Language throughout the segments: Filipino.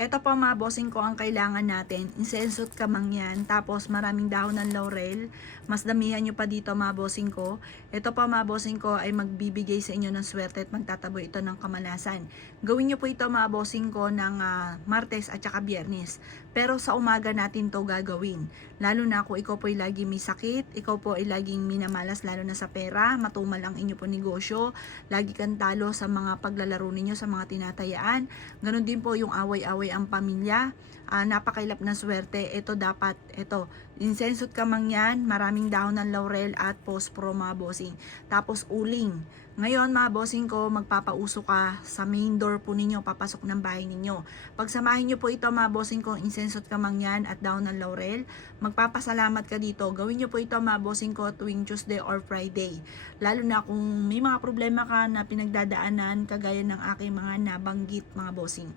Eto po mga bossing ko ang kailangan natin, insenso at kamangyan, tapos maraming dahon ng laurel. Mas damihan nyo pa dito mga bossing ko. Ito po mga bossing ko ay magbibigay sa inyo ng swerte at magtataboy ito ng kamalasan. Gawin nyo po ito mga bossing ko ng Martes at saka Biyernes. Pero sa umaga natin to gagawin. Lalo na kung ikaw po ay lagi may sakit, ikaw po ay laging minamalas lalo na sa pera, matumal ang inyo po negosyo, lagi kang talo sa mga paglalaro ninyo, sa mga tinatayaan. Ganon din po yung away-away ang pamilya. Napakailap na swerte. Ito dapat, ito, insenso at kamangyan, maraming dahon ng laurel at pospro mga bossing. Tapos uling. Ngayon mga bossing ko, magpapauso ka sa main door po ninyo, papasok ng bahay ninyo. Pagsamahin nyo po ito mga bossing ko, insenso at kamangyan at dahon ng laurel, magpapasalamat ka dito. Gawin nyo po ito mga bossing ko tuwing Tuesday or Friday. Lalo na kung may mga problema ka na pinagdadaanan, kagaya ng aking mga nabanggit mga bossing.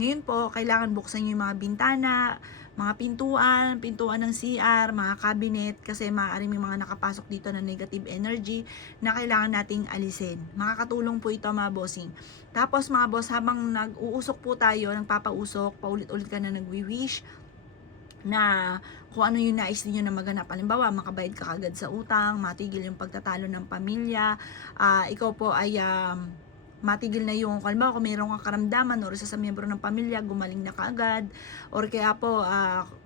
Ngayon po, kailangan buksan nyo yung mga bintana, mga pintuan ng CR, mga cabinet, kasi maaari may mga nakapasok dito na negative energy na kailangan nating alisin. Makakatulong po ito mga bossing. Tapos mga boss, habang nag-uusok po tayo, nagpapausok, paulit-ulit ka na nagwi-wish, na kung ano yung nais niyo na maganap. Halimbawa, makabayad ka kagad sa utang, matigil yung pagtatalo ng pamilya, ikaw po ay matigil na yung, halimbawa kung mayroong kang karamdaman or isa sa miyembro ng pamilya, gumaling na kaagad, or kaya po,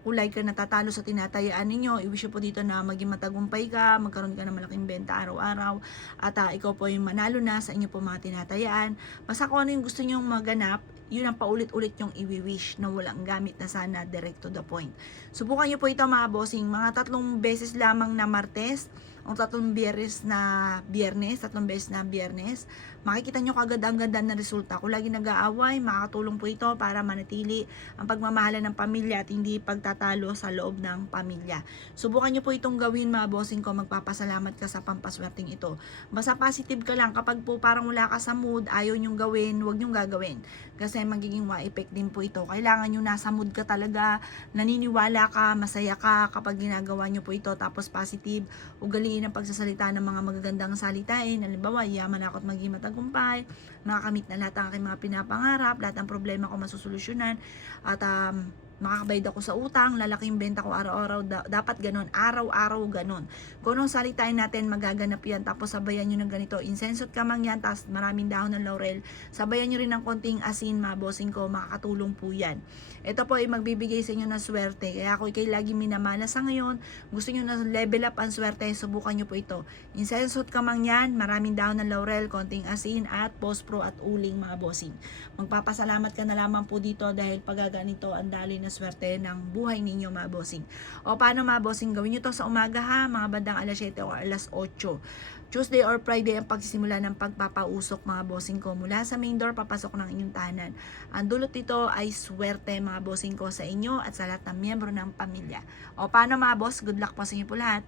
kulay ka natatalo sa tinatayaan ninyo, i-wish po dito na maging matagumpay ka, magkaroon ka ng malaking benta araw-araw, at ikaw po yung manalo na sa inyo po mga tinatayaan. Basta kung ano yung gusto nyong maganap, yun ang paulit-ulit yung i-wish na walang gamit na sana, direct to the point. Subukan nyo po ito mga bossing, mga 3 beses lamang na Martes, o 3 Biyernes, 3 beses na Biyernes, makikita nyo kagad ang ganda na resulta. Kung lagi nag-aaway, makakatulong po ito para manatili ang pagmamahala ng pamilya at hindi pagtatalo sa loob ng pamilya. Subukan nyo po itong gawin mga bossing ko, magpapasalamat ka sa pampaswerteng ito. Basta positive ka lang, kapag po parang wala ka sa mood, ayaw nyong gawin, huwag nyong gagawin. Kasi magiging effect din po ito. Kailangan nyo nasa mood ka talaga, naniniwala ka, masaya ka kapag ginagawa nyo po ito, tapos positive, ugaliin ang pagsasalita ng mga magagandang salitain. Halimbawa, yaman ako at maging matagumpay, makakamit na lahat ng aking mga pinapangarap, lahat ng problema ko masusolusyonan, at makakabayad ako sa utang, lalaking benta ko araw-araw, dapat ganon, araw-araw ganon. Kung anong salitain natin, magaganap yan. Tapos sabayan nyo ng ganito, insenso at kamangyan, tapos maraming dahon ng laurel, sabayan nyo rin ng konting asin mga bossing ko, makakatulong po yan. Ito po ay magbibigay sa inyo ng swerte. Kaya kung kayo lagi minamana sa ngayon, gusto nyo na level up ang swerte, subukan nyo po ito. Insenso at kamangyan, maraming dahon ng laurel, konting asin, at pospro at uling mga bossing. Magpapasalamat ka na lamang po dito dahil pagaganito ang dali na swerte ng buhay ninyo mga bossing. O paano mga bossing, gawin nyo to sa umaga ha, mga bandang alas 7 o alas 8. Tuesday or Friday ang pagsisimula ng pagpapausok mga bossing ko. Mula sa main door, papasok ng inyong tahanan. Ang dulot nito ay swerte mga bossing ko sa inyo at sa lahat ng miyembro ng pamilya. O paano mga boss, good luck po sa inyo po lahat.